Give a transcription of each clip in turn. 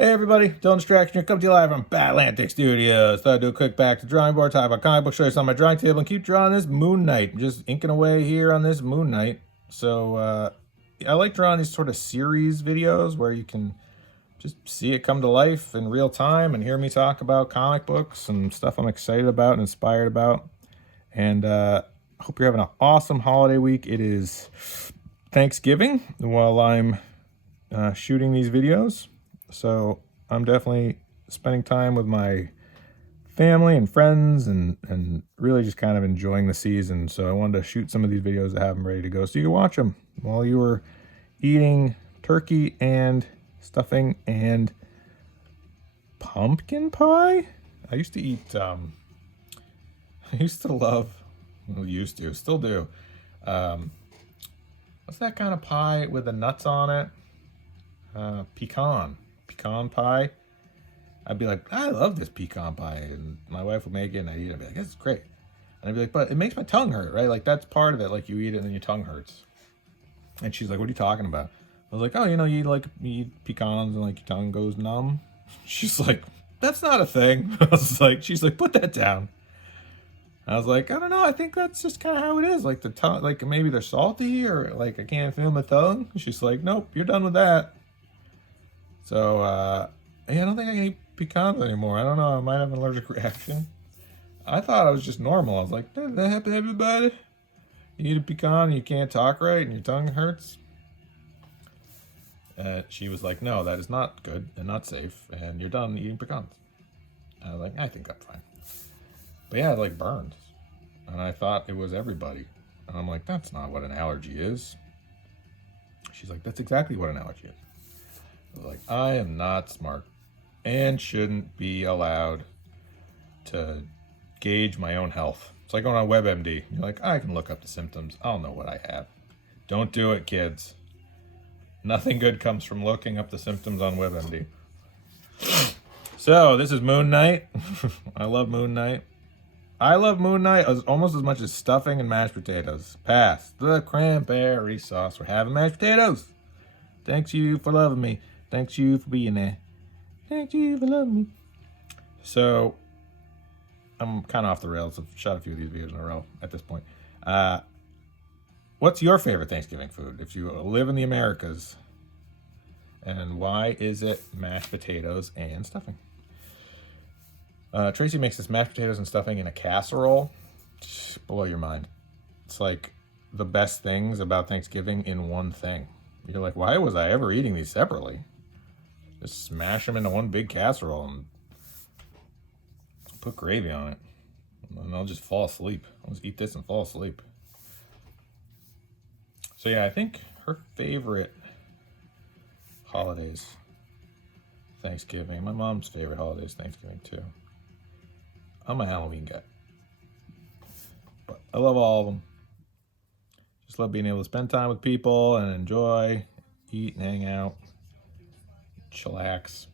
Hey everybody, Dylan Distraction here, coming to you live from Atlantic Studios. Thought I'd do a quick back to the drawing board, talk about comic book shows on my drawing table, and keep drawing this Moon Knight. I'm just inking away here on this Moon Knight. So I like drawing these sort of series videos where you can just see it come to life in real time and hear me talk about comic books and stuff I'm excited about and inspired about. And I hope you're having an awesome holiday week. It is Thanksgiving while I'm shooting these videos. So I'm definitely spending time with my family and friends and really just kind of enjoying the season. So I wanted to shoot some of these videos to have them ready to go so you can watch them while you were eating turkey and stuffing and pumpkin pie. I used to eat, I used to love, well, used to, still do. What's that kind of pie with the nuts on it? Pecan pie. I'd be like, I love this pecan pie, and my wife would make it, and I'd eat it. I'd be like, it's great. And I'd be like, but it makes my tongue hurt, right? Like that's part of it. Like you eat it, and then your tongue hurts. And she's like, what are you talking about? I was like, oh, you eat pecans, and like your tongue goes numb. She's like, that's not a thing. I was like, she's like, put that down. I was like, I don't know. I think that's just kind of how it is. Like the tongue, like maybe they're salty, or like I can't feel my tongue. She's like, nope, you're done with that. So, yeah, I don't think I can eat pecans anymore. I don't know. I might have an allergic reaction. I thought I was just normal. I was like, does that happen to everybody? You eat a pecan and you can't talk right and your tongue hurts? She was like, no, that is not good and not safe, and you're done eating pecans. I was like, I think that's fine. But yeah, it like burned. And I thought it was everybody. And I'm like, that's not what an allergy is. She's like, that's exactly what an allergy is. I was like, I am not smart and shouldn't be allowed to gauge my own health. It's like going on WebMD. You're like, I can look up the symptoms. I'll know what I have. Don't do it, kids. Nothing good comes from looking up the symptoms on WebMD. So, this is Moon Knight. I love Moon Knight. I love Moon Knight almost as much as stuffing and mashed potatoes. Pass the cranberry sauce. We're having mashed potatoes. Thanks you for loving me. Thanks you for being there. Thank you for loving me. So, I'm kind of off the rails. I've shot a few of these videos in a row at this point. What's your favorite Thanksgiving food if you live in the Americas? And why is it mashed potatoes and stuffing? Tracy makes this mashed potatoes and stuffing in a casserole. Just blow your mind. It's like the best things about Thanksgiving in one thing. You're like, why was I ever eating these separately? Just smash them into one big casserole and put gravy on it. And I'll just fall asleep. I'll just eat this and fall asleep. So yeah, I think her favorite holidays, Thanksgiving. My mom's favorite holiday is Thanksgiving too. I'm a Halloween guy. But I love all of them. Just love being able to spend time with people and enjoy, eat and hang out, chillax.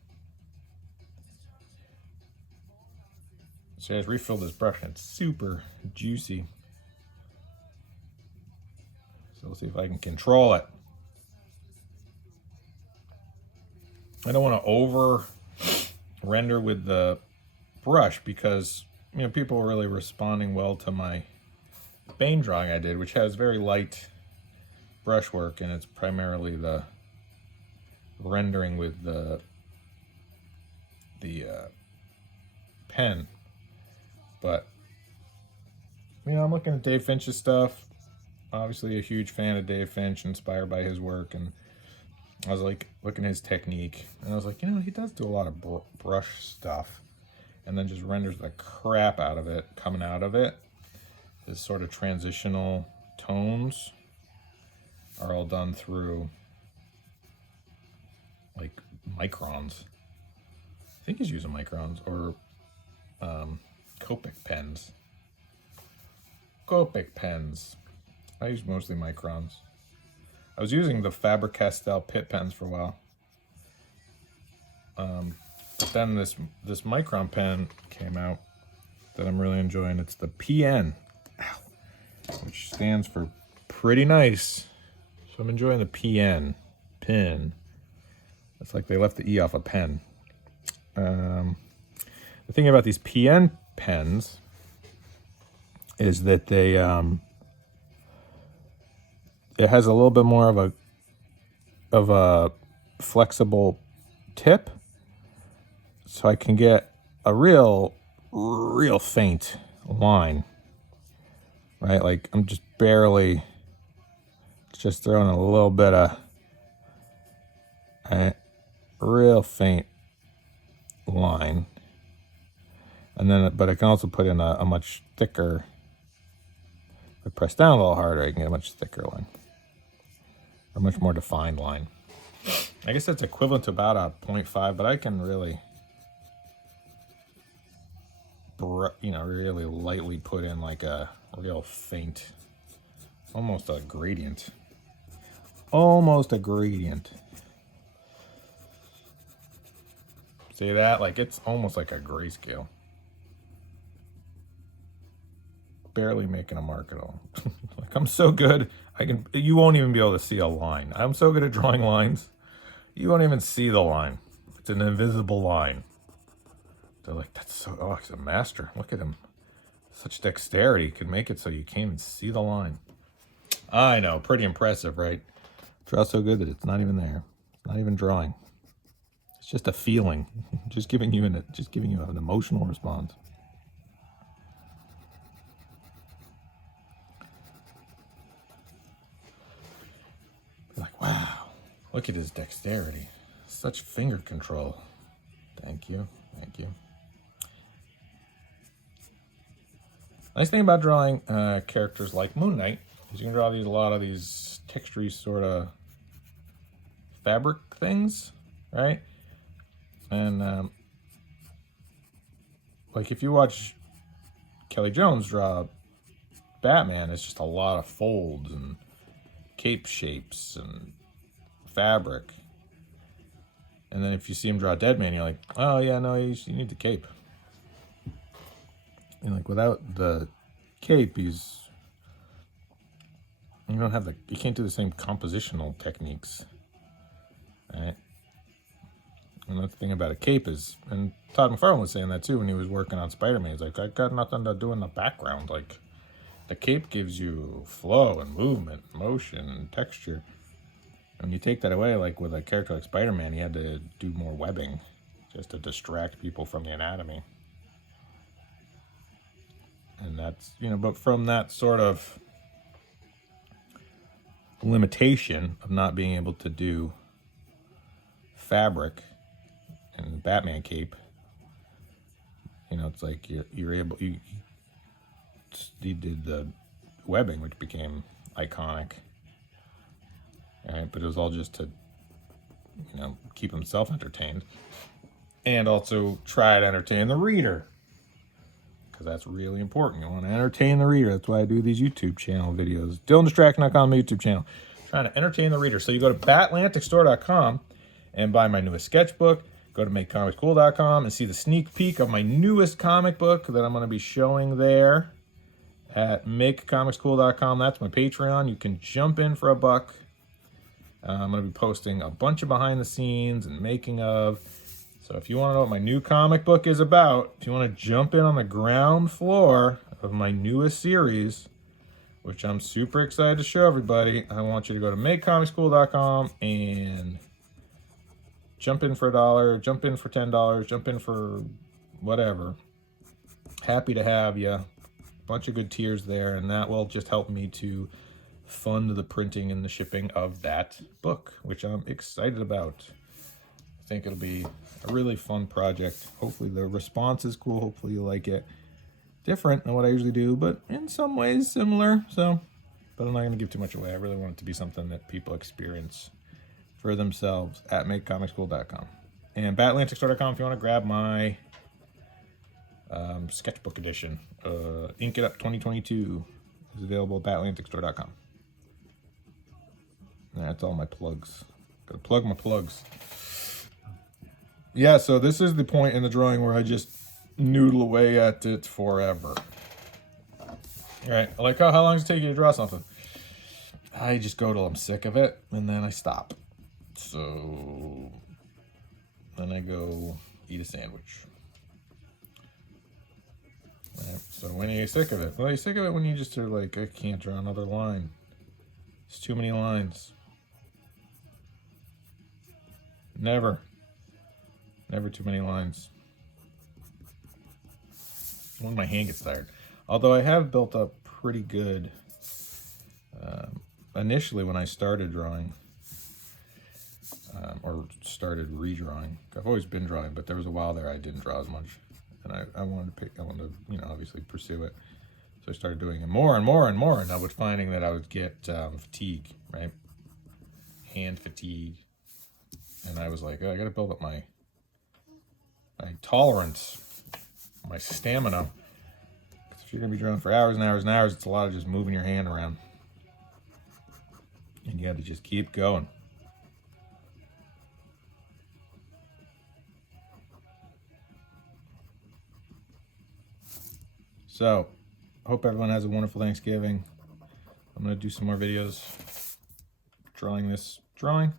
So I just refilled this brush and it's super juicy. So we'll see if I can control it. I don't want to over render with the brush because people were really responding well to my Bane drawing I did, which has very light brushwork, and it's primarily the rendering with the pen. But I'm looking at Dave Finch's stuff. Obviously a huge fan of Dave Finch, inspired by his work, and I was like looking at his technique, and I was like, he does do a lot of brush stuff, and then just renders the crap out of it coming out of it. This sort of transitional tones are all done through like microns. I think he's using microns or Copic pens. Copic pens. I use mostly microns. I was using the Faber-Castell Pitt pens for a while. But then this micron pen came out that I'm really enjoying. It's the PN, which stands for pretty nice. So I'm enjoying the PN, pin. It's like they left the E off a pen. The thing about these PN pens is that they it has a little bit more of a flexible tip, so I can get a real faint line, right? Like I'm just barely just throwing a little bit of a real faint line, and then but I can also put in a much thicker. If I press down a little harder, I can get a much thicker line, a much more defined line. I guess that's equivalent to about a 0.5, but I can really, really lightly put in like a real faint, almost a gradient. See that? Like it's almost like a grayscale. Barely making a mark at all. Like I'm so good, you won't even be able to see a line. I'm so good at drawing lines, you won't even see the line. It's an invisible line. They're like, he's a master. Look at him. Such dexterity could make it so you can't even see the line. I know, pretty impressive, right? Draw so good that it's not even there. It's not even drawing. It's just a feeling. just giving you an emotional response. Like, wow, look at his dexterity. Such finger control. Thank you. Nice thing about drawing characters like Moon Knight is you can draw a lot of these textury sort of fabric things, right? And like if you watch Kelly Jones draw Batman, it's just a lot of folds and cape shapes and fabric. And then if you see him draw Deadman, you're like, oh yeah, no, you need the cape. And like without the cape, you can't do the same compositional techniques, right? And the thing about a cape is, and Todd McFarlane was saying that too when he was working on Spider-Man. He's like, I got nothing to do in the background. Like the cape gives you flow and movement, motion, and texture. And when you take that away, like with a character like Spider-Man, he had to do more webbing just to distract people from the anatomy. And that's, but from that sort of limitation of not being able to do fabric and Batman cape, it's like you did the webbing, which became iconic, right? But it was all just to, keep himself entertained and also try to entertain the reader. Because that's really important. You want to entertain the reader. That's why I do these YouTube channel videos. DylanDistraction.com, my YouTube channel. Trying to entertain the reader. So you go to Batlanticstore.com and buy my newest sketchbook. Go to MakeComicsCool.com and see the sneak peek of my newest comic book that I'm going to be showing there at MakeComicsCool.com. That's my Patreon. You can jump in for $1. I'm going to be posting a bunch of behind the scenes and making of. So if you want to know what my new comic book is about, if you want to jump in on the ground floor of my newest series, which I'm super excited to show everybody, I want you to go to MakeComicsCool.com and jump in for $1, jump in for $10, jump in for whatever. Happy to have you. Bunch of good tiers there, and that will just help me to fund the printing and the shipping of that book, which I'm excited about. I think it'll be a really fun project. Hopefully the response is cool. Hopefully you like it. Different than what I usually do, but in some ways similar. But I'm not going to give too much away. I really want it to be something that people experience for themselves at MakeComicsCool.com. And BatAtlanticStore.com if you want to grab my sketchbook edition. Ink It Up 2022 is available at BatAtlanticStore.com. That's all my plugs. Gotta plug my plugs. Yeah, so this is the point in the drawing where I just noodle away at it forever. All right, I like how long does it take you to draw something? I just go till I'm sick of it, and then I stop. So then I go eat a sandwich. Right, so when are you sick of it? Well, you're sick of it when you just are like, I can't draw another line. It's too many lines. Never too many lines. When my hand gets tired. Although I have built up pretty good initially when I started drawing, or started redrawing. I've always been drawing, but there was a while there I didn't draw as much, and I wanted to you know, obviously pursue it. So I started doing it more and more and more, and I was finding that I would get fatigue, right? Hand fatigue, and I was like, oh, I got to build up my tolerance, my stamina. If you're gonna be drawing for hours and hours and hours, it's a lot of just moving your hand around. And you have to just keep going. So, hope everyone has a wonderful Thanksgiving. I'm gonna do some more videos drawing this drawing.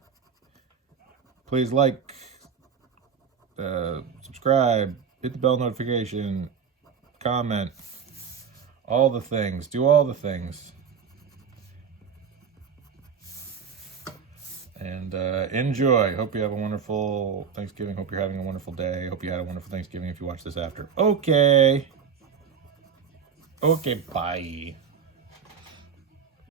Please like, subscribe, hit the bell notification, comment, all the things. Do all the things. And enjoy. Hope you have a wonderful Thanksgiving. Hope you're having a wonderful day. Hope you had a wonderful Thanksgiving if you watch this after. Okay. Okay, bye.